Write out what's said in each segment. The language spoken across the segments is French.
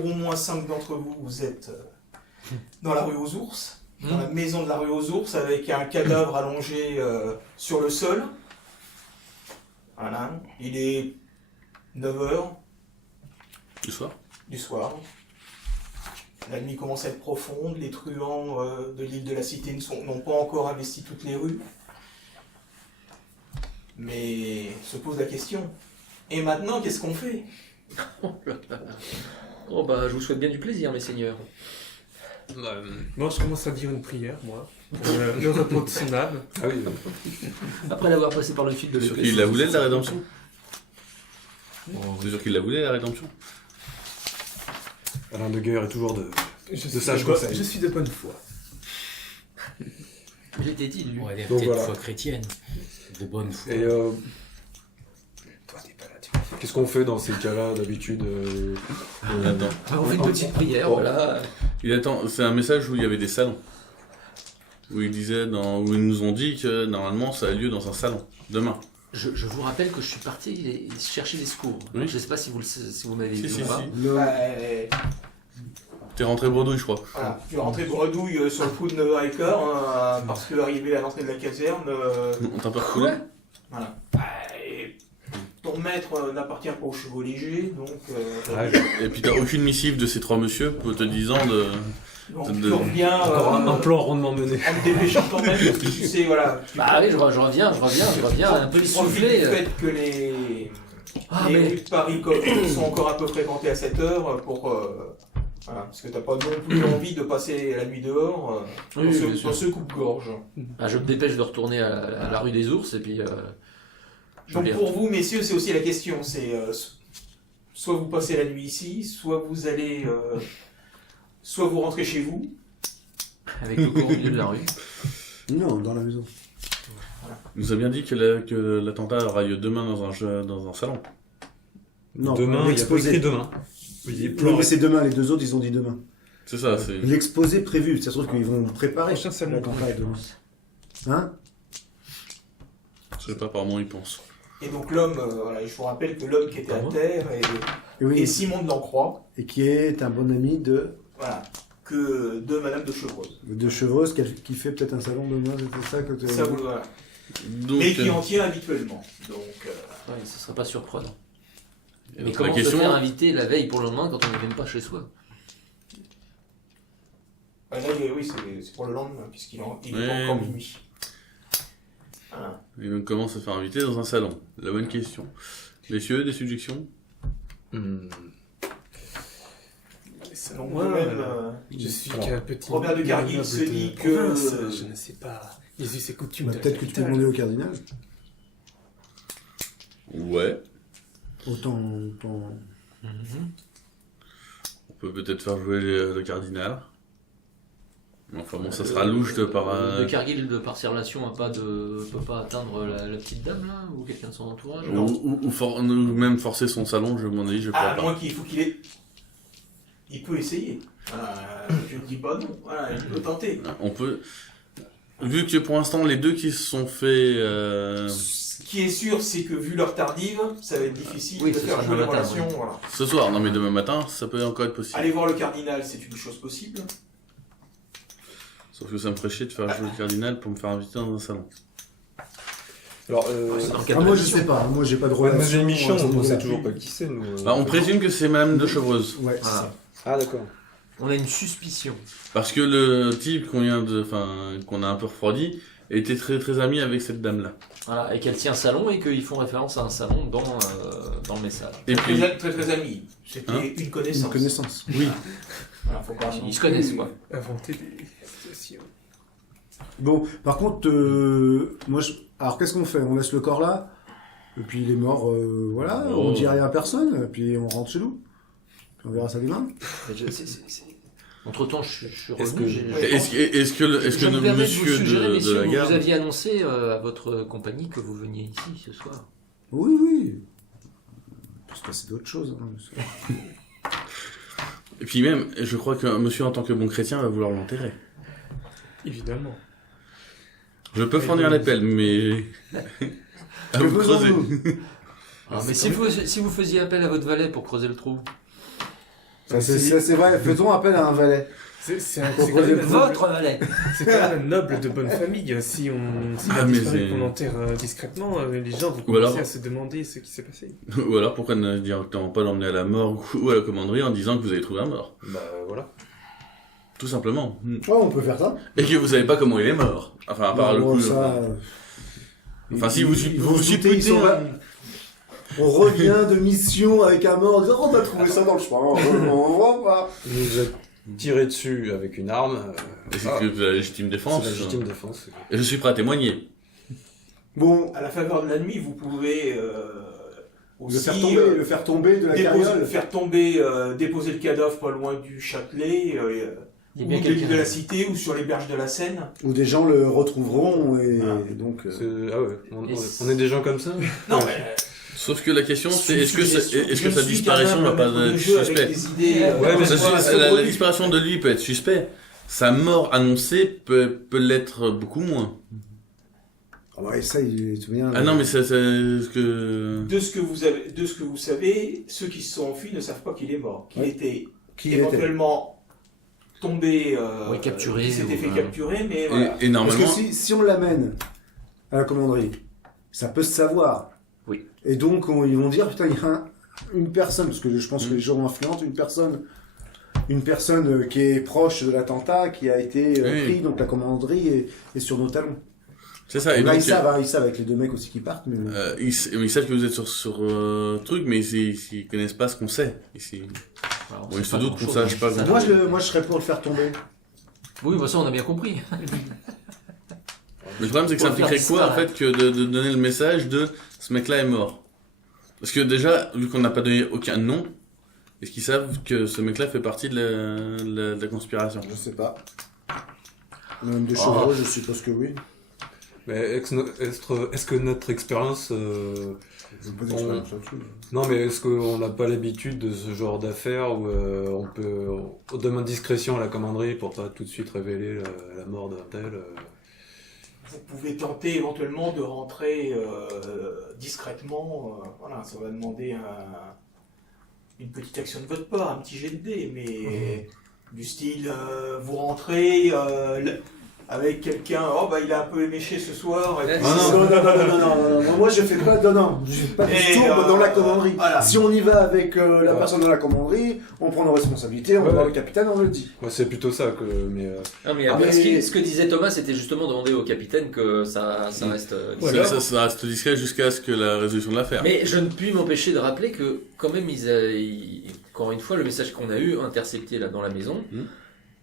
pour au moins 5 d'entre vous, vous êtes dans la rue aux ours, dans la maison de la rue aux ours, avec un cadavre allongé sur le sol. Voilà, il est 9h du soir. La nuit commence à être profonde, les truands de l'île de la Cité n'ont pas encore investi toutes les rues. Mais se pose la question, et maintenant, qu'est-ce qu'on fait? Oh bah, je vous souhaite bien du plaisir, mes seigneurs. Moi, je commence à dire une prière, moi, pour le repos de son âme. Ah oui. Après l'avoir passé par le fil de Sûr l'épée. qu'il la voulait, la rédemption? C'est sûr qu'il la voulait, la rédemption? Alain de Guerre est toujours de Je sages conseils. Je suis de bonne foi. J'étais dit, lui. On va dire Donc peut-être voilà. foi chrétienne. De bonne foi. Et Toi, t'es pas là, tu qu'est-ce qu'on fait dans ces cas-là d'habitude Attends. On fait une petite prière, Oh. voilà. C'est un message où il y avait des salons. Où ils nous ont dit que normalement ça a lieu dans un salon, demain. Je vous rappelle que je suis parti chercher les secours. Oui. Je ne sais pas si vous m'avez Si, dit si, ou pas. si. T'es rentré bredouille, je crois. Voilà, tu es rentré bredouille sur le coup de 9h15, parce que arrivé à l'entrée de la caserne... On t'a pas refoulé? Voilà. Et ton maître n'appartient pas aux chevaux légers, donc... Et puis t'as aucune missive de ces 3 messieurs pour te disant de... donc tu reviens... Encore un plan rondement mené. En te dépêchant quand même, tu sais, voilà... Bah oui, je reviens, un peu Tu profites du essoufflé. fait que les mais- rues de Paris sont encore un peu fréquentées à cette heure pour... voilà, parce que t'as pas non plus envie de passer la nuit dehors Oui, bien sûr. dans ce coupe-gorge. Ah, je me dépêche de retourner à la rue des ours et puis... Donc pour vous, messieurs, c'est aussi la question, c'est soit vous passez la nuit ici, soit vous allez... soit vous rentrez chez vous. Avec le cours au milieu de la rue. Non, dans la maison. Il nous a bien dit que l'attentat aura lieu demain dans un salon. Non, Demain, il y a pas l'exposé. écrit demain. Oui, mais c'est demain, les deux autres, ils ont dit demain. C'est ça, c'est... L'exposé prévu, ça se trouve qu'ils vont préparer. Prochain salon. l'attentat demain. Hein? Je sais pas, apparemment, ils pensent. Et donc l'homme, voilà, je vous rappelle que l'homme qui était à terre Et oui, est Simon de Lancroix, et qui est un bon ami de voilà, que de Madame de Chevreuse. Chevreuse, qui fait peut-être un salon demain, c'était ça que tu Ça vous, voilà. Donc, Mais qui en tient habituellement. Donc, Ouais, ce serait pas surprenant. et Mais donc, comment la se question, faire inviter la veille pour le lendemain quand on n'est même pas chez soi? là, oui, c'est pour le lendemain, puisqu'il est Ouais. pas encore minuit. Voilà. et donc comment se faire inviter dans un salon? La bonne question. Messieurs, des suggestions? Donc, Moi, de même, je suis Alors, qu'un petit... Robert de Cargill noble se de dit que- province, je ne sais pas. Jésus, ses coutumes Bah, de peut-être que tu peux capitale. demander au cardinal. Ouais. Autant... On peut peut-être faire jouer le cardinal. Enfin bon, ça sera louche de par... De Cargill, de par ses relations, peut pas atteindre la petite dame là, ou quelqu'un de son entourage. ou même forcer son salon, je m'en ai dit, je crois à pas. moins qu'il faut qu'il ait... Il peut essayer. Je ne dis pas non. Voilà, il peut tenter. On peut... Vu que pour l'instant, les deux qui se sont fait... Ce qui est sûr, c'est que vu l'heure tardive, ça va être difficile Oui, de ce faire sera jouer les demain matin, relations. oui. Voilà. Ce soir, non mais demain matin, ça peut encore être possible. Aller voir le cardinal, c'est une chose possible. Sauf que ça me ferait chier de faire jouer le cardinal pour me faire inviter dans un salon. Alors, C'est dans le cadre Ah, de moi, la je mission. sais pas. Moi, j'ai pas de Mademoiselle relation. Michon, à ce on niveau-là. sait toujours pas qui c'est, nous. Bah, on présume que c'est Madame de Chevreuse. Ouais, c'est Voilà. ça. Ah, d'accord. On a une suspicion. Parce que le type qu'on a un peu refroidi était très très ami avec cette dame-là. Voilà, et qu'elle tient salon et qu'ils font référence à un salon dans le message. Et puis, Très amis. C'était Hein une connaissance. Une connaissance. oui, Voilà, faut pas Ils se connaissent quoi. Inventer des situations. Bon, par contre, moi, alors qu'est-ce qu'on fait? On laisse le corps là, et puis il est mort, voilà, Oh. on dit rien à personne, et puis on rentre chez nous. Puis on verra ça demain. Entre temps, je suis Est-ce revenu. que- est-ce que Je me le permets de vous monsieur suggérer, de messieurs, la vous garde... aviez annoncé à votre compagnie que vous veniez ici ce soir. Oui, oui. Il peut se passer d'autres choses. Hein. Et puis même, je crois que monsieur en tant que bon chrétien va vouloir l'enterrer. Évidemment. Je peux fournir les pelles, mais... à vous creuser. Ah, mais si vous faisiez appel à votre valet pour creuser le trou. Ça, c'est vrai, faisons appel à un valet. C'est quand Proposez même Votre valet. c'est quand même un noble de bonne famille. Si Ah, a mais disparu c'est- qu'on l'enterre discrètement, les gens vont Ou alors- commencer à se demander ce qui s'est passé. Ou alors pourquoi ne directement pas l'emmener à la morgue ou à la commanderie en disant que vous avez trouvé un mort. Bah voilà. Tout simplement. Ouais, on peut faire ça. Et que vous savez pas comment il est mort. Enfin, à part le Non, coup. ça, Enfin, si vous ils vont se douter, ils supputez. sont là. On revient de mission avec un mort en disant on a trouvé ça dans le chemin, on voit pas. Il nous a tiré dessus avec une arme. Et c'est Ah, que la légitime défense. c'est la légitime défense. Et je suis prêt à témoigner. Bon, À la faveur de la nuit, vous pouvez aussi le faire tomber de la déposer, carriole. faire tomber, déposer le cadavre pas loin du Châtelet, Il y a ou bien de quelqu'un. l'île de la Cité, ou sur les berges de la Seine. Où des gens le retrouveront et Voilà. donc. Ah ouais, on est des gens comme ça. Non, mais Sauf que la question c'est est-ce que je sa suis disparition qu'un va pas maître de être jeu avec suspect. des idées, Ouais, mais La disparition de lui peut être suspect. Sa mort annoncée peut l'être beaucoup moins. Ah ouais, ça, il est tout bien. Ah non, mais c'est ce que. de ce que vous savez, ceux qui se sont enfuis ne savent pas qu'il est mort, qu'il Ouais. était Qui il était. éventuellement tombé, Ouais, capturé, qu'il s'était ou, fait capturer, mais Et, voilà. et Parce que normalement. si on l'amène à la commanderie, ça peut se savoir. Oui. Et donc, ils vont dire, putain, il y a une personne, parce que je pense que les gens influentes, une personne qui est proche de l'attentat, qui a été Oui. pris, donc la commanderie est sur nos talons. C'est ça. Et Là, donc, ils savent avec les deux mecs aussi qui partent, mais bon. ils savent que vous êtes sur truc, mais ils connaissent pas ce qu'on sait ici. Alors, on Bon, sait ils se pas doutent qu'on grand-chose, sache pas mais grand-chose. ça- Moi, je serais pour le faire tomber. Oui, bah ça on a bien compris. Mais le problème, c'est que ça Pour faire impliquerait quoi, en disparaître. fait, que de donner le message de ce mec-là est mort. Parce que déjà, vu qu'on n'a pas donné aucun nom, est-ce qu'ils savent que ce mec-là fait partie de la conspiration? Je sais pas. Même des chevaux, je suppose que oui. Mais est-ce que notre expérience... J'ai pas d'expérience là-dessus. Non, mais est-ce qu'on n'a pas l'habitude de ce genre d'affaires où on demande discrétion à la commanderie pour pas tout de suite révéler la mort d'un tel Vous pouvez tenter éventuellement de rentrer discrètement. Voilà, ça va demander une petite action de votre part, un petit jet de dés, mais du style vous rentrez avec quelqu'un. Oh bah il a un peu éméché ce soir. Et puis, Non, moi je fais pas. Non, je fais pas du Et, tour dans la commanderie. voilà. Si on y va avec la personne dans la commanderie, on prend nos responsabilités, on va Ouais. voir le capitaine, on le dit. Moi, c'est plutôt ça que... Mais, Non, mais Ah, après, mais- ce que disait Thomas, c'était justement demander au capitaine que ça reste. Voilà. Ça reste discret jusqu'à ce que la résolution de l'affaire. Mais je ne puis m'empêcher de rappeler que, quand même, encore une fois, le message qu'on a eu intercepté là dans la maison,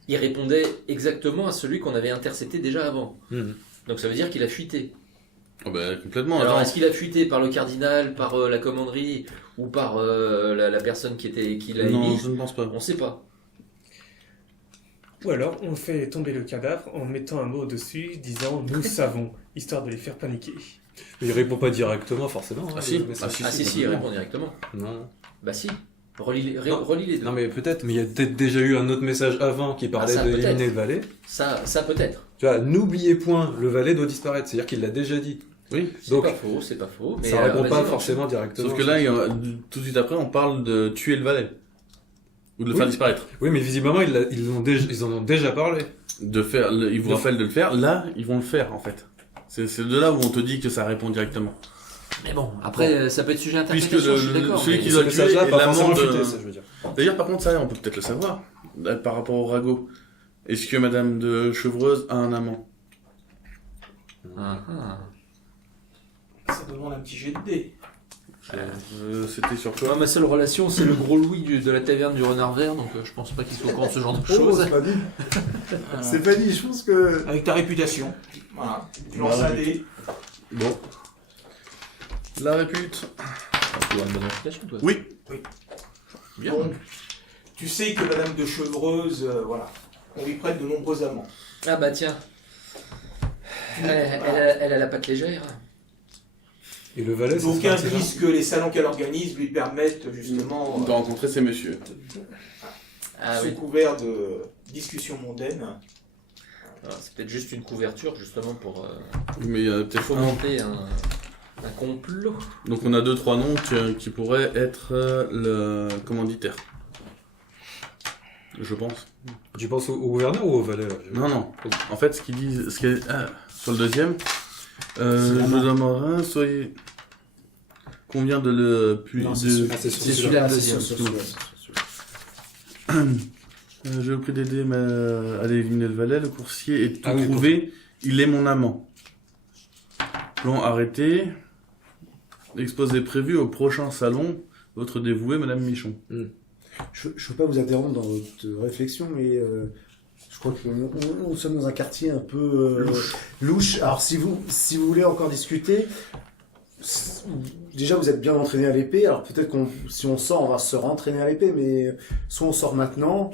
il répondait exactement à celui qu'on avait intercepté déjà avant. Donc ça veut dire qu'il a fuité. Oh bah, complètement. Alors attends. est-ce qu'il a fuité par le cardinal, par la commanderie ou par la personne qui l'a Non, émis? je ne pense pas. On sait pas. Ou alors, on fait tomber le cadavre en mettant un mot au-dessus disant « Nous savons », histoire de les faire paniquer. il répond pas directement, forcément. Ah, si. le message. Ah si, il répond directement. Non. Bah si. Relis Non. les deux. Non, mais peut-être, mais il y a peut-être déjà eu un autre message avant qui parlait ça, d'éliminer peut-être. le valet. Ça peut-être. Tu vois, n'oubliez point, le valet doit disparaître. C'est-à-dire qu'il l'a déjà dit. Oui. C'est Donc, pas faux, c'est pas faux. Mais ça répond vas-y, pas non. forcément directement. Sauf que là, tout de suite après, on parle de tuer le valet. Ou de le Oui. faire disparaître. Oui, mais visiblement, ils en ont déjà parlé. Ils vous rappellent de le faire. Là, ils vont le faire, en fait. C'est de là où on te dit que ça répond directement. Mais bon, après, ça peut être sujet Puisque d'interprétation, je suis d'accord. celui mais- qui Ce doit le message-là tuer a pas et forcément l'amende. fuité, ça, je veux dire. D'ailleurs, par contre, ça, on peut peut-être le savoir. Par rapport au ragot. Est-ce que Madame de Chevreuse a un amant? Ah, ah. Ça demande un petit jet de dés. C'était sur Ouais, quoi? ma seule relation, c'est le gros Louis de la taverne du Renard Vert, donc je pense pas qu'il soit au courant de ce genre de Oh, choses. c'est pas dit. C'est pas dit, je pense que. Avec ta réputation. Voilà. Tu lances un dé. Bon. La répute. Tu as une bonne réputation, toi. Oui. Bien. Donc, tu sais que Madame de Chevreuse, voilà, on lui prête de nombreux amants. Ah bah tiens. Elle a la patte légère. Et le valet, c'est D'aucuns ça, disent que les salons qu'elle organise lui permettent justement, De rencontrer ces messieurs. Ah sous oui. couvert de discussions mondaines. Alors, c'est peut-être juste une couverture, justement, pour Mais il y a peut-être fomenter un complot. Donc on a 2-3 noms qui pourraient être le commanditaire. Je pense. Tu penses au gouverneur ou au valet là Non. En fait, ce qu'ils disent, sur le deuxième, je demanderai, soyez. Convient de le. Non, c'est de- celui-là. C'est celui-là, le deuxième. Je vous prie d'aider à éliminer le valet, le coursier et tout Ah oui, trouver. Il est mon amant. Plan arrêté. Exposé prévu au prochain salon. Votre dévouée, Madame Michon. Je ne veux pas vous interrompre dans votre réflexion, mais je crois que nous sommes dans un quartier un peu louche. Alors, si vous voulez encore discuter, déjà vous êtes bien entraîné à l'épée. Alors, peut-être si on sort, on va se rentraîner à l'épée, mais soit on sort maintenant,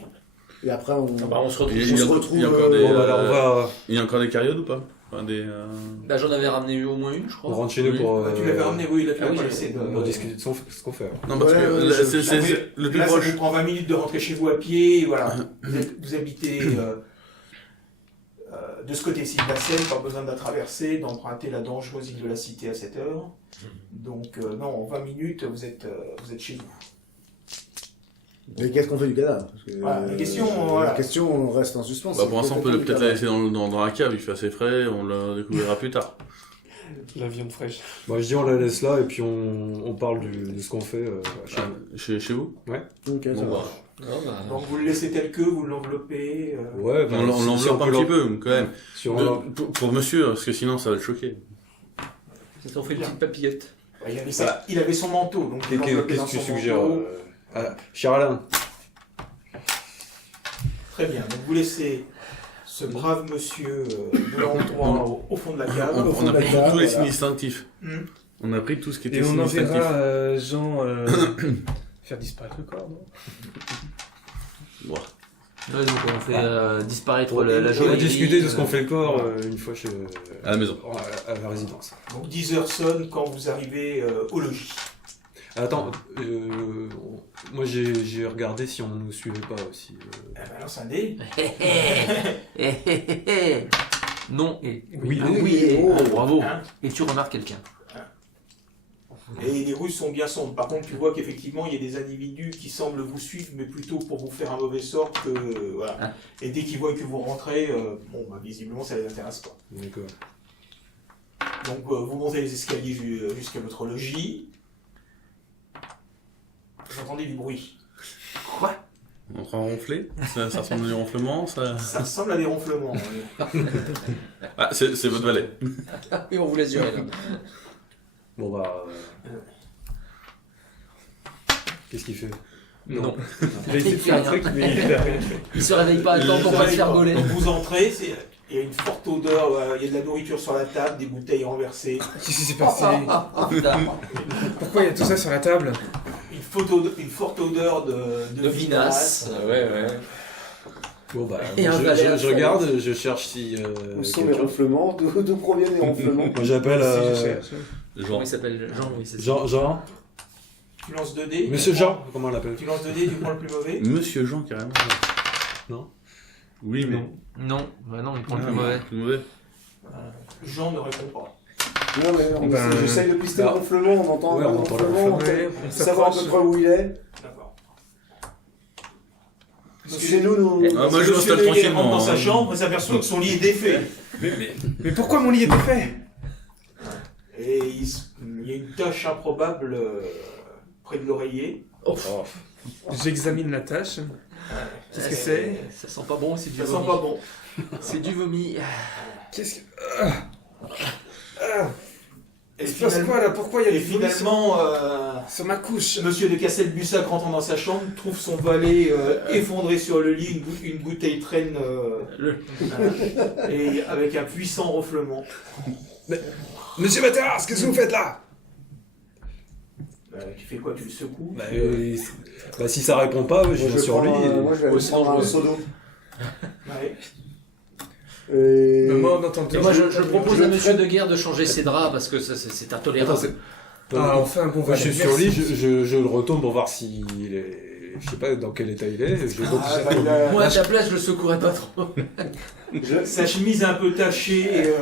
et après on On se retrouve. Il y a retrouve. il y a encore des, Bon, bah, alors on va. il y a encore des cariodes ou pas? Enfin, Bah, j'en avais ramené au moins une, je On crois. rentre chez nous Oui. pour. Tu l'avais ramené, oui, là tu Ah l'as oui, pas j'ai- laissé. Pour discuter de ce qu'on fait. Non, parce Ouais, que ouais, là, je- c'est le plus Là, ça proche. vous prend 20 minutes de rentrer chez vous à pied, voilà. Vous habitez de ce côté-ci de la Seine, pas besoin de la traverser, d'emprunter la dangereuse île de la Cité à cette heure. Donc, non, en 20 minutes, vous êtes chez vous. Mais qu'est-ce qu'on fait du cadavre? Parce que, Voilà, la question reste en suspens. Bah, pour l'instant, on peut peut-être la laisser dans la cave, il fait assez frais, on la découvrira plus tard. La viande fraîche. Bon, je dis on la laisse là et puis on parle de ce qu'on fait chez nous. Chez vous? Ok, ça Bon, va. bah, non, bah, Donc, vous le laissez tel que, vous l'enveloppez. Ouais, bah, On si l'enveloppe on un peut petit peu, quand même. Si on Pour monsieur, parce que sinon ça va le choquer. ça t'en fait une petite papillote. Il avait son manteau, donc vous l'enveloppez Qu'est-ce dans que tu son suggères manteau. Cher Alain, Très bien, donc vous laissez ce brave monsieur de l'endroit au fond de la cave. On a pris tous les signes distinctifs. Hmm. On a pris tout ce qui était Et on signe distinctif. enverra Jean faire disparaître le corps, non? Ouais, donc on fait disparaître on la va joaillerie. discuter de ce qu'on fait le corps une fois À la maison. à la résidence. Donc 10 heures sonnent quand vous arrivez au logis. Attends, moi j'ai regardé si on nous suivait pas aussi. Eh ben, lance un dé. Non, et. Oui, Ah oui, oui, et. oh. Ah, bravo. Hein. Et tu remarques quelqu'un. Et les rues sont bien sombres. Par contre, tu vois qu'effectivement, il y a des individus qui semblent vous suivre, mais plutôt pour vous faire un mauvais sort que. Voilà. Ah. Et dès qu'ils voient que vous rentrez, bon, bah, visiblement, ça les intéresse pas. D'accord. Donc, vous montez les escaliers jusqu'à votre logis. Vous entendez du bruit. Quoi? On sera ronflé. Ça ressemble à du ronflement. Ça... Ça ressemble à des ronflements. Oui. Ah, c'est votre valet. Et on vous laisse durer là. Bon bah. Qu'est-ce qu'il fait? Non. Il a essayé de faire un truc, mais il a rien. Il se réveille pas à temps pour pas se faire gauler. Donc, vous entrez, il y a une forte odeur, il y a de la nourriture sur la table, des bouteilles renversées. Qu'est-ce qui s'est passé? Ah, putain. Pourquoi il y a tout ça sur la table? Une forte odeur de De vinasse. Ouais, ouais. Bon bah. Et un valet à Je fond. regarde, je cherche si. Où sont les quelqu'un- ronflements? D'où proviennent les ronflements? Moi j'appelle. Si, je cherche. Genre. Comment il s'appelle? Jean, oui, c'est ça. Jean. Tu lances 2 dés. Monsieur Jean, comment on l'appelle? Tu lances 2 dés, tu prends le plus mauvais. Monsieur Jean, carrément. Non. Oui, mais. Non, bah non, il prend le plus Ah, mauvais. Plus mauvais. Jean ne répond pas. Non, mais Ben, j'essaye de pister le bah, ronflement, on entend ouais, le on entend le ronflement, Ouais, on savoir à peu s'approche. près où il est. D'accord. Parce que chez nous, Ah, moi, je Monsieur m'installe Leguet rentre tranquillement. dans sa hein. chambre et s'aperçoit que son lit est défait. Mais pourquoi mon lit était fait? Et il y a une tache improbable près de l'oreiller. Oh, J'examine la tâche. Qu'est-ce que c'est? Ça sent pas bon, c'est du Ça vomi. sent pas bon. C'est du vomi. Qu'est-ce que. Et Il se passe finalement, quoi là? Pourquoi il y a et des vomis finalement, sur ma couche? Monsieur de Castelbussac rentrant dans sa chambre, trouve son valet effondré sur le lit, une bouteille traîne et avec un puissant ronflement. Monsieur Matras, qu'est-ce que vous faites là? Tu fais quoi? Tu le secoues? Bah si ça répond pas, je viens sur lui. Moi, je vais aller sinon, prendre un je- seau d'eau. Ouais. Et... Mais moi, on entend Et moi, je propose à Monsieur de Guerre de changer ses draps parce que c'est Attends, intolérable. c'est. Ah, enfin, bon, Moi, voilà. je suis sur lui, je le retourne pour voir s'il est. Je sais pas dans quel état il est. Je vois Ah, que bah, il a- Moi, à ta place, je le secourais pas trop. Sa chemise est un peu tachée.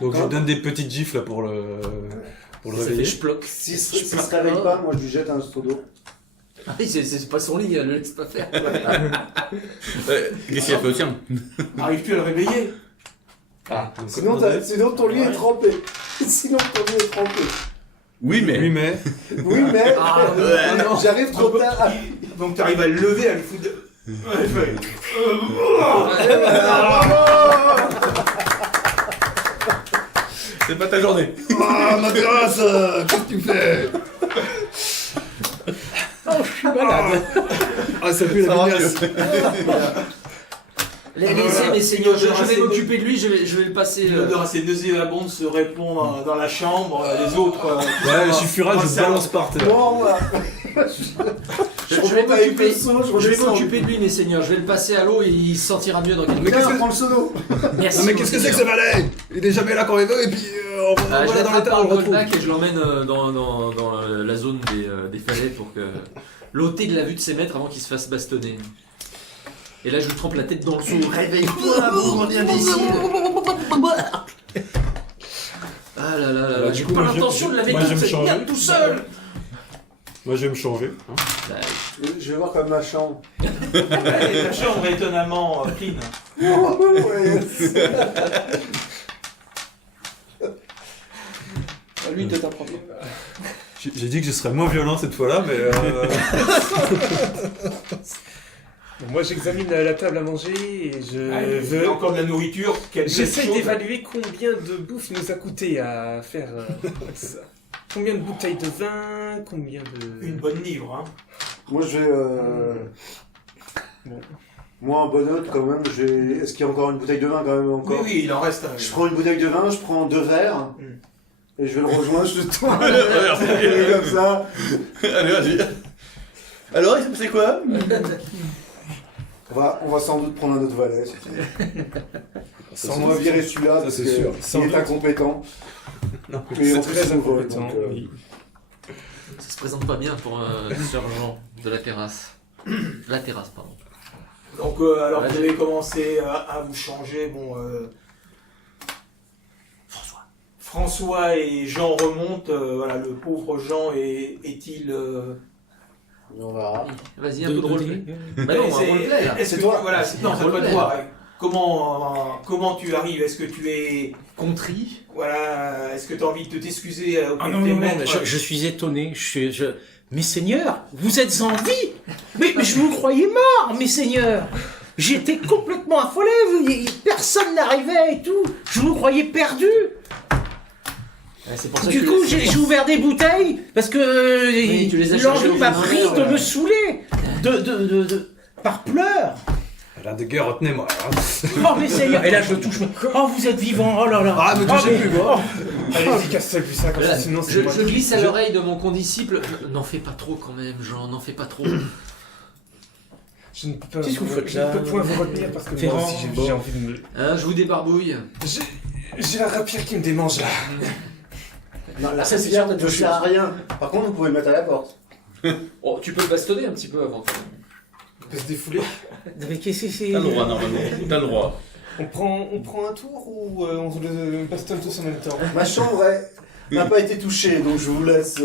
Donc je donne des petites gifles là pour le Ça fait réveiller. schplock. Si se réveille pas, moi je lui jette un seau d'eau. Ah oui, c'est pas son lit, elle le laisse pas faire. Qu'est-ce qu'il a fait au tien? Arrives-tu à le réveiller? Sinon, ton lit est trempé. Sinon, ton lit est trempé. Oui, mais. Oui, mais. Oui, mais j'arrive trop tard. Donc tu arrives à le lever, à le foutre. Ouais, il fait- C'est pas ta journée. Ah, ma terrasse, qu'est-ce que tu fais? Oh, je suis malade. Ah, ça pue la vinasse. Laissez, mes seigneurs, je vais m'occuper de lui, je vais le passer. L'odeur assez nauséabonde se répand dans la chambre, les autres. Ouais, je suis furage, je balance par terre. Bon, voilà. Je vais remonte avec m'occuper le seau, je je vais redescends. m'occuper de lui, mes seigneurs. Je vais le passer à l'eau et il se sentira mieux dans quelques Mais minutes. qu'est-ce que prend le seau d'eau? Merci. Non, mais qu'est-ce que c'est que ce valet? Il est jamais là quand il veut, et puis on Je va dans l'attrape l'état, par on le le retrouve. Goldac et je l'emmène dans la zone des falais pour que l'ôter de la vue de ses maîtres avant qu'il se fasse bastonner. Et là, je lui trempe la tête dans le seau. Réveille-toi, bourgeois imbécile. Ah là là là, Alors, j'ai du coup, pas moi, l'intention de laver moi, je toute me cette change. merde tout seul. Moi, je vais me changer. hein. Je vais voir comme ma chambre. Ta chambre est étonnamment clean. Ouais. Lui, il te t'apprend. J'ai dit que je serais moins violent cette fois-là, mais. Bon, moi, j'examine la table à manger et je Il y veux... a encore de la nourriture. J'essaie d'évaluer combien de bouffe il nous a coûté à faire ça. Combien de bouteilles de vin, combien de... Une bonne livre. Hein. Moi, je vais. Bon. Moi, en bonne note, quand même, j'ai. Est-ce qu'il y a encore une bouteille de vin, quand même, Oui, encore? oui, il en reste. Je prends une bouteille de vin, je prends 2 verres. Et je vais le rejoindre, je le tourne. Allez, Comme ça. vas-y. Alors, il s'est passé quoi? On va sans doute prendre un autre valet. On va virer celui-là, Ça, parce c'est que sûr. Sans il est doute. incompétent. Non, Et en C'est plus, très il nous vole, incompétent, donc, oui. Ça se présente pas bien pour un sergent de la terrasse. La terrasse, pardon. Donc, alors vous avez commencé à vous changer. Bon, François et Jean remontent. Voilà, le pauvre Jean est-il. On verra. Vas-y, un peu de roleplay. Bah Mais non, un roleplay là. Est-ce C'est que toi. Voilà, non, c'est pas roleplay. toi. Comment tu arrives? Est-ce que tu es. Contrit. Voilà, est-ce que tu as envie de t'excuser auprès Ah de non, tes non, non, maîtres? mais je suis étonné. Mes seigneurs, vous êtes en vie? Mais je vous croyais mort, mes seigneurs. J'étais complètement affolé, personne n'arrivait et tout. Je vous croyais perdu. C'est pour ça Du que coup, j'ai ouvert des bouteilles parce que Oui, tu les as cherchées l'envie au m'a fond d'un pris verre, de ouais. me saouler. Par pleurs. L'un de guerre, retenez-moi. hein. Oh, mes seigneurs. Et là, je le touche. Oh, vous êtes vivant. Oh là là. Ah, me touchez plus, moi. Allez-y, casse-toi ça, comme ça, sinon c'est moi Je qui- glisse à l'oreille de mon condisciple. N'en fais pas trop quand même, Jean, n'en fais pas trop. Je ne peux pas Qu'est-ce que vous faites je là ne peux point vous retenir parce que moi Ferrand, aussi j'ai envie de me... Hein, je vous débarbouille. J'ai la rapière qui me démange là. Non, la Ça, c'est rapière sûr, ne sert à rien. Par contre, vous pouvez le mettre à la porte. Oh, tu peux le bastonner un petit peu avant. On peut se défouler. Mais qu'est-ce que c'est? T'as le droit, normalement. T'as le droit. On prend un tour ou on se le bastonne tous en même temps? Ma chambre n'a pas été touchée, donc je vous laisse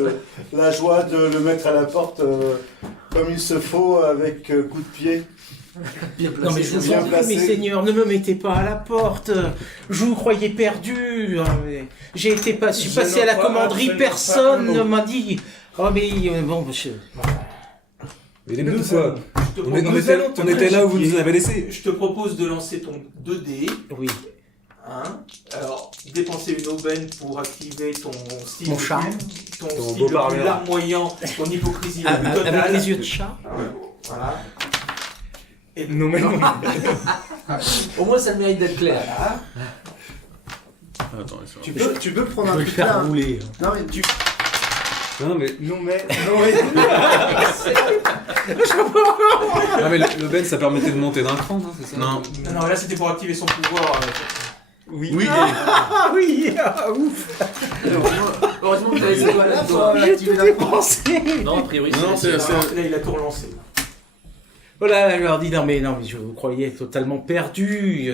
la joie de le mettre à la porte comme il se faut, avec coup de pied. Bien Non mais je vous bien en prie, placé. mes seigneurs, ne me mettez pas à la porte. Je vous croyais perdu. J'ai été je suis Je passé à la n'en crois commanderie, absolument personne pas un ne mot. m'a dit. Oh mais bon, monsieur. Mais les deux, quoi. Je te On propose- était là où vous nous avez laissé. Je te propose de lancer ton 2D. Oui. Hein. Alors, dépenser une aubaine pour activer ton style. Mon charme. Ton Ton style beau le plus parleur. larmoyant, ton hypocrisie la plus Avec totale. les yeux de chat. Voilà. Et Non mais non. Au moins, ça le mérite d'être clair. Voilà. Attends, laisse-moi. Tu peux prendre Je un vais le truc là. faire rouler. Non mais tu. Non, mais, Non mais. non, mais le Ben, ça permettait de monter d'un cran, non? C'est ça? Non. Non, non, là c'était pour activer son pouvoir. Oui, Ah oui, ouf. Heureusement que t'as laissé toi là. J'ai tout dépensé. Non, a priori, Non, c'est- Là, il a tout relancé. Voilà, je leur dis non mais je vous croyais totalement perdu.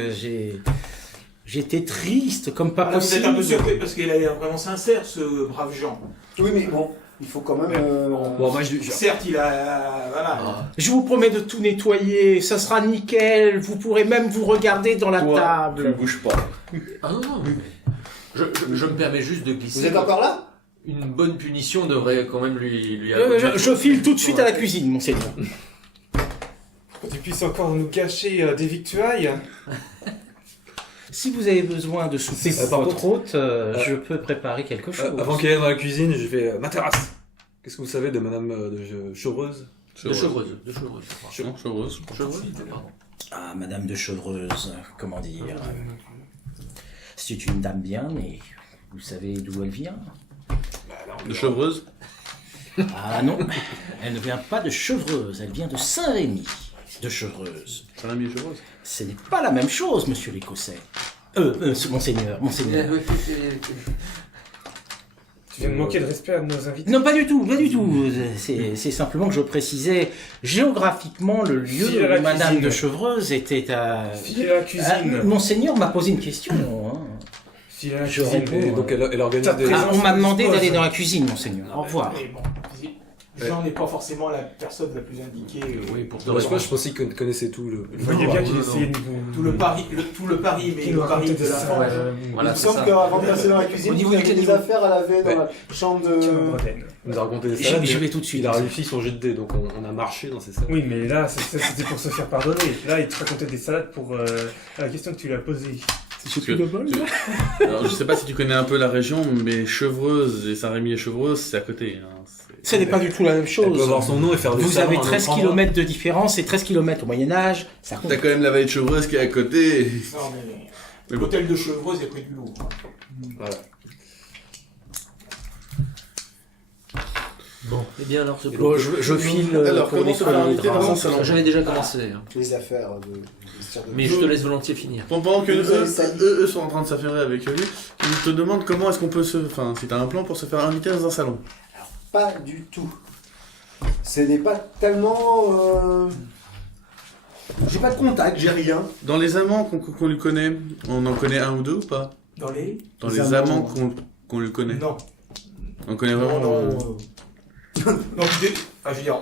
J'étais triste comme pas Ah, là, vous êtes un peu possible. surpris parce qu'il a l'air vraiment sincère, ce brave Jean. Oui mais bon. Il faut quand même. Bon, moi, Certes, il a. Voilà. Je vous promets de tout nettoyer, ça sera nickel, vous pourrez même vous regarder dans la Tu ne table. bouges pas. Ah non, non. Je me permets juste de glisser. Vous êtes encore là? Une bonne punition devrait quand même lui Je file tout de suite à la cuisine, monseigneur. Pour que tu puisses encore nous cacher des victuailles. Si vous avez besoin de souper pour par votre hôte, je peux préparer quelque chose. Avant qu'il aille dans la cuisine, je fais ma terrasse. Qu'est-ce que vous savez de madame de Chevreuse? De chevreuse. Non, chevreuse. Chevreuse, pardon. Ah, Madame de Chevreuse, comment dire c'est une dame bien, mais vous savez d'où elle vient? De chevreuse. Ah non, elle ne vient pas de Chevreuse, elle vient de Saint-Rémy de Chevreuse. J'en ai mis chevreuse. Ce n'est pas la même chose, monsieur l'Écossais. Monseigneur. Tu viens de manquer de respect à nos invités. Non, pas du tout. C'est simplement que je précisais géographiquement le lieu File à la où Madame cuisine. de Chevreuse était à... File à la cuisine. Monseigneur m'a posé une question. Hein. File à la Je cuisine. réponds. Et donc elle organise T'as des... présent- On m'a demandé dispose. d'aller dans la cuisine, Monseigneur. Au revoir. Mais bon, Jean n'est pas forcément la personne la plus indiquée. Oui, pour te Je répondre. pensais qu'il connaissait tout le... Vous voyez bien qu'il non, essayait de vous... Tout le pari, mais Qui le nous pari racontait de des la salades. fin. Voilà, Il me c'est semble ça. qu'avant de passer dans la cuisine, Au niveau vous du avez des caniveau. affaires à laver dans la chambre de. Cameroun. Il nous a raconté des J'y salades. vais tout de suite. Il a réussi son jet de dés, donc on a marché dans ses salades. Oui, mais là, c'était pour se faire pardonner. Là, il te racontait des salades pour la question que tu lui as posée. Parce que- Alors, je sais pas si tu connais un peu la région, mais Chevreuse et Saint-Rémy et Chevreuse, c'est à côté. Hein. Ce n'est pas du tout la même Elle chose. peut avoir son nom et faire des Vous salades avez en 13 un endroit. km de différence et 13 km au Moyen-Âge. Ça compte. T'as quand même la vallée de Chevreuse qui est à côté. Non, mais Mais bon. l'hôtel de Chevreuse est près du Louvre. Voilà. Eh bien alors, ce Bon, je file Alors, pour comment se faire nettoyer les inviter dans un draps. salon? J'avais déjà commencé, hein. Les affaires de. Mais je te laisse volontiers finir. Pendant que Vous avez sali. eux sont en train de s'affairer avec lui, ils te demandent comment est-ce qu'on peut se... Enfin, si t'as un plan pour se faire inviter dans un salon. Pas du tout. Ce n'est pas tellement. J'ai pas de contact, j'ai rien. Dans les amants qu'on lui connaît, on en connaît un ou deux ou pas? Dans les Dans Les les amants. amants qu'on lui connaît. Non. On connaît vraiment... Non. Je veux dire,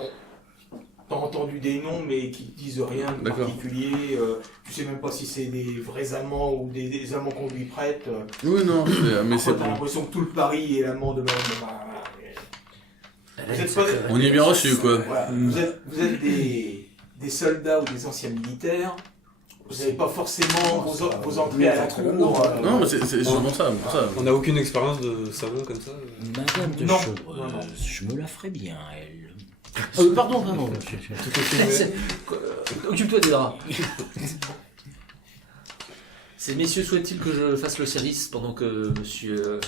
t'as entendu des noms, mais qui disent rien de D'accord. particulier. Tu sais même pas si c'est des vrais amants ou des amants qu'on lui prête. Oui, non, mais c'est T'as bon. l'impression que tout le Paris est l'amant de l'homme. Vous êtes pas- On y est bien reçu, quoi. Voilà, vous êtes des soldats ou des anciens militaires. Vous n'avez pas forcément vos entrées à la cour. Non, mais c'est justement ça, pour ça. On n'a aucune expérience de salon comme ça. Madame de Non. Chevreuse, Non, non. je me la ferai bien, elle. Pardon. Occupe-toi des draps. Ces messieurs souhaitent-ils que je fasse le service pendant que monsieur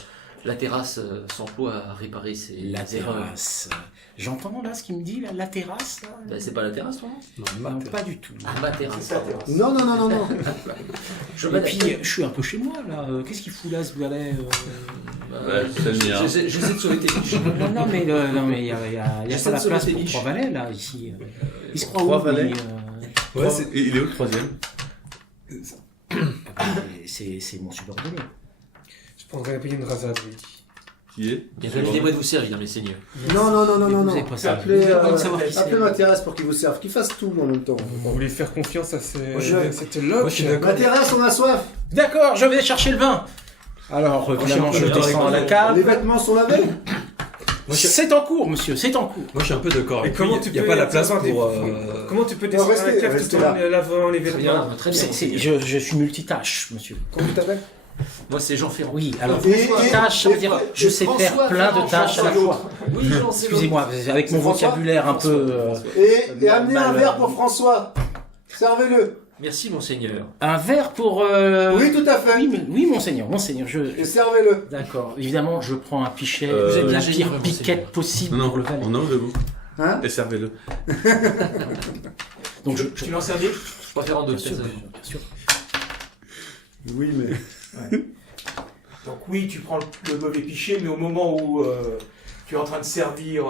La Terrasse s'emploie à réparer ses La erreurs? terrasse. J'entends là ce qu'il me dit, là, la terrasse là Bah, c'est pas La Terrasse, toi, non? Non, Non, pas du tout. Ah, ma terrasse. C'est ça, terrasse. Non. Et puis, je suis un peu chez moi là. Qu'est-ce qu'il fout là, ce valet Ouais, c'est le mien. J'essaie de sauver tes biches. Non, mais il y a J'essaie pas de la place sauver tes pour biches. 3 valets là, ici. Il se croit Trois où, valets lui, Ouais, c'est... Et il est où le troisième? C'est mon subordonné. Je prendrais bien une rasade, oui. Qui est? Bien, permettez-moi de vous servir, mes seigneurs. Non. Vous avez pas ça. Appelez, Vous avez pas de savoir qui c'est. appelez ma terrasse pour qu'il vous serve, qu'il fasse tout en même temps. Vous voulez faire confiance à cette Moi, je suis loque. d'accord. Ma terrasse, on a soif. D'accord, je vais chercher le vin. Alors, évidemment, je descends à la cave. Les vêtements sont lavés. C'est en cours, monsieur, c'est en cours. Moi, je suis un peu d'accord. Et avec comment lui. tu Il n'y a peux pas la place avoir des- pour... Comment tu peux descendre à la restez- cave restez tout en là. lavant les Très vêtements? bien, très bien. Je suis multitâche, monsieur. Comment tu t'appelles? Moi, c'est Jean Ferrand. Oui, alors, Et- tâche, ça veut dire je sais François faire plein Ferrand, de tâches à la François fois. Oui, Jean, c'est Excusez-moi, avec mon François vocabulaire un peu... Et amenez un verre pour François. Servez-le. Merci, monseigneur. Un verre pour... Oui, tout à fait. Oui, monseigneur, Et servez-le. D'accord, évidemment, je prends un pichet, Vous êtes la bien pire généreux, piquette possible Non, pour le valet. on a où debout? Hein? Et servez-le. Donc je... Tu l'en servir? Je préfère en deux, Bien sûr, peut-être. bien sûr. Oui, mais. Donc oui, tu prends le mauvais pichet, mais au moment où tu es en train de servir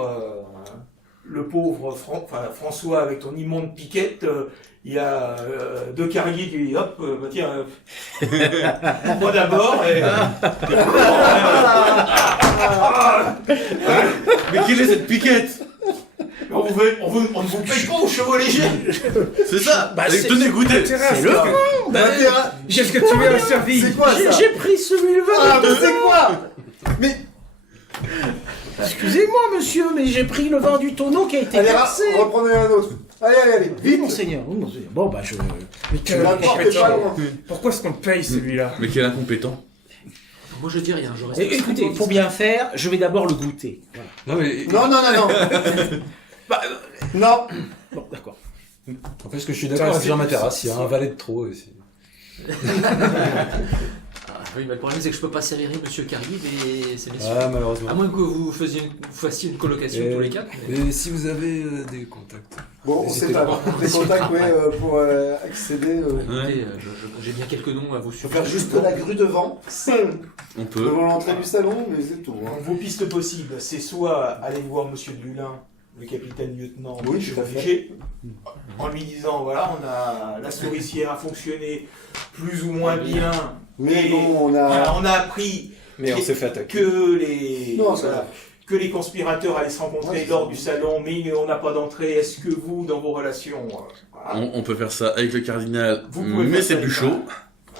le pauvre François avec ton immonde piquette, il y a deux carriers qui disent hop, bah tiens, moi d'abord. Et... Mais quelle est cette piquette? on ne vous paye pas aux chevaux légers. C'est ça. Bah, Allez, c'est- tenez, goûtez. C'est le le vin. Qu'est-ce que tu lui as servi? C'est quoi ça? J'ai pris celui-là. Ah, mais c'est quoi? Mais Excusez-moi, monsieur, mais j'ai pris le vin du tonneau qui a été allez, versé. reprenez un autre. Allez, Oui, vite. monseigneur. Oui, monseigneur. Bon, bah, je... Mais quel La porte est incompétent. pas loin. Pourquoi est-ce qu'on le paye celui-là? Mais quel incompétent. Moi je dis rien, je reste. Et, écoutez, pour bien faire, je vais d'abord le goûter. Voilà. Non, mais Non. Non. Bon, d'accord. en fait, ce que je suis d'accord avec Jean Materasse, il y a un valet de trop ici. Ah, oui, mais le problème c'est que je peux pas servir monsieur Carrier et c'est messieurs. Ah, malheureusement. À moins que vous fassiez une colocation tous les quatre. Mais... Et si vous avez des contacts. Bon, on N'hésitez sait pas. pas. Les contacts, pour accéder. Écoutez, j'ai bien quelques noms à vous Faut suivre. faire juste la grue devant. On peut. Devant l'entrée du salon, mais c'est tout. Hein. Vos pistes possibles, c'est soit aller voir Monsieur Dulin, le capitaine-lieutenant Oui, Monsieur tout à fait. Léger, en lui disant voilà, on a la souricière a fonctionné plus ou moins bien, Mais Et- bon, on a. voilà, on a appris Mais on s'est fait attaquer. que les Non, ça voilà, va. que les conspirateurs allaient se rencontrer Ouais, lors c'est du ça. salon, mais on n'a pas d'entrée. Est-ce que vous, dans vos relations, voilà, On peut faire ça avec le cardinal, Vous pouvez mais faire c'est ça plus avec chaud.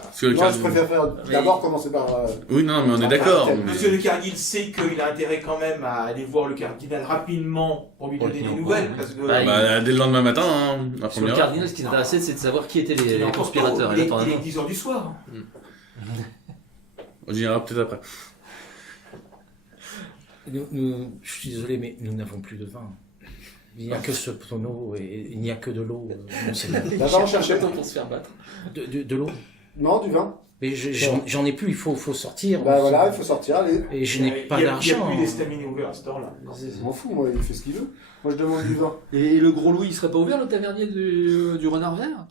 Parce que le Moi, je cardinal... préfère faire d'abord commencer par. Oui, non, mais on est Ah, d'accord. caractère. mais- Monsieur le cardinal sait qu'il a intérêt quand même à aller voir le cardinal rapidement pour lui Pour le donner des tenir au nouvelles, courant, parce que Bah, Bah, dès le lendemain matin, hein, la Sur le première heure. cardinal, ce qui t'intéressait, c'est de savoir qui étaient il est les encore conspirateurs. tôt, Et il est là, t'en as un. 10h du soir. On dira peut-être après. Je suis désolé, mais nous n'avons plus de vin. Il n'y a que ce tonneau et il n'y a que de l'eau, monseigneur. D'abord, chercher. Pour se faire battre. De l'eau. Non, du vin. Mais j'en ai plus, il faut sortir. Bah voilà, il faut sortir, allez. Et je n'ai pas Il n'y a d'argent. plus d'estamines ouverts à cette heure-là. Je m'en fous, moi, il fait ce qu'il veut. Moi, je demande du vin. Et le gros Louis, il serait pas ouvert le tavernier du Renard Vert?